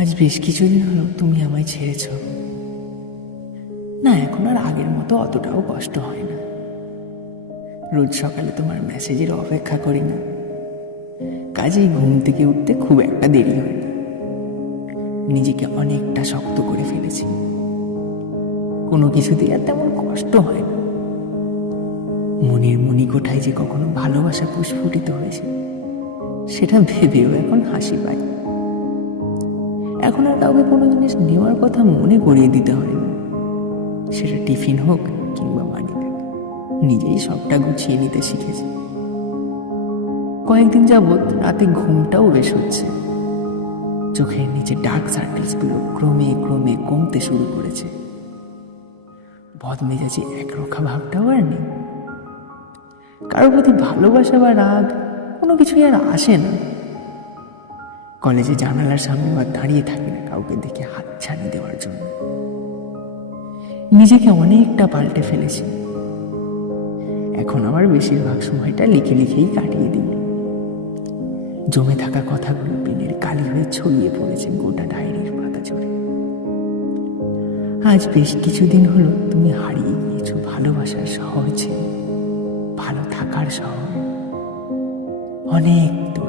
আজ বেশ কিছুদিন হলো তুমি আমায় ছেড়েছ। না, এখন আর আগের মতো অতটাও কষ্ট হয় না। রোজ সকালে তোমার মেসেজের অপেক্ষা করি না, কাজেই ঘুম থেকে উঠতে খুব একটা দেরি হয় না। নিজেকে অনেকটা শক্ত করে ফেলেছি, কোনো কিছুতেই আর তেমন কষ্ট হয় না। মনের মণিকোঠায় যে কখনো ভালোবাসা প্রস্ফুটিত হয়েছে সেটা ভেবেও এখন হাসি পায়। এখন আর কাউকে কোনো জিনিস নেওয়ার কথা মনে করিয়ে দিতে হয় না, সেটা টিফিন হোক কিংবা মানি ব্যাগ, নিজেই সবটা গুছিয়ে নিতে শিখেছি। কয়েকদিন যাবৎ রাতে ঘুমটাও বেশ হচ্ছে, চোখের নিচে ডার্ক সার্কেলসগুলো ক্রমে ক্রমে কমতে শুরু করেছে। বদমেজাজি একরোখা ভাবটাও আর নেই। কারোর প্রতি ভালোবাসা বা রাগ কোনো কিছুই আর আসে না। কলেজে জানালার সামনে আর দাঁড়িয়ে থাকি না কাউকে দেখে হাতছানি দেওয়ার জন্য। নিজেকে অনেকটা পাল্টে ফেলেছি। এখন আমার বেশিরভাগ সময়টা লিখে লিখেই কাটিয়ে দিই। জমে থাকা কথাগুলো পেনের কালি হয়ে ছড়িয়ে পড়েছে গোটা ডায়েরির পাতা জুড়ে। আজ বেশ কিছুদিন হলো তুমি হারিয়ে গিয়েছো ভালোবাসার শহর ছেড়ে, ভালো থাকার শহর, অনেক দূর।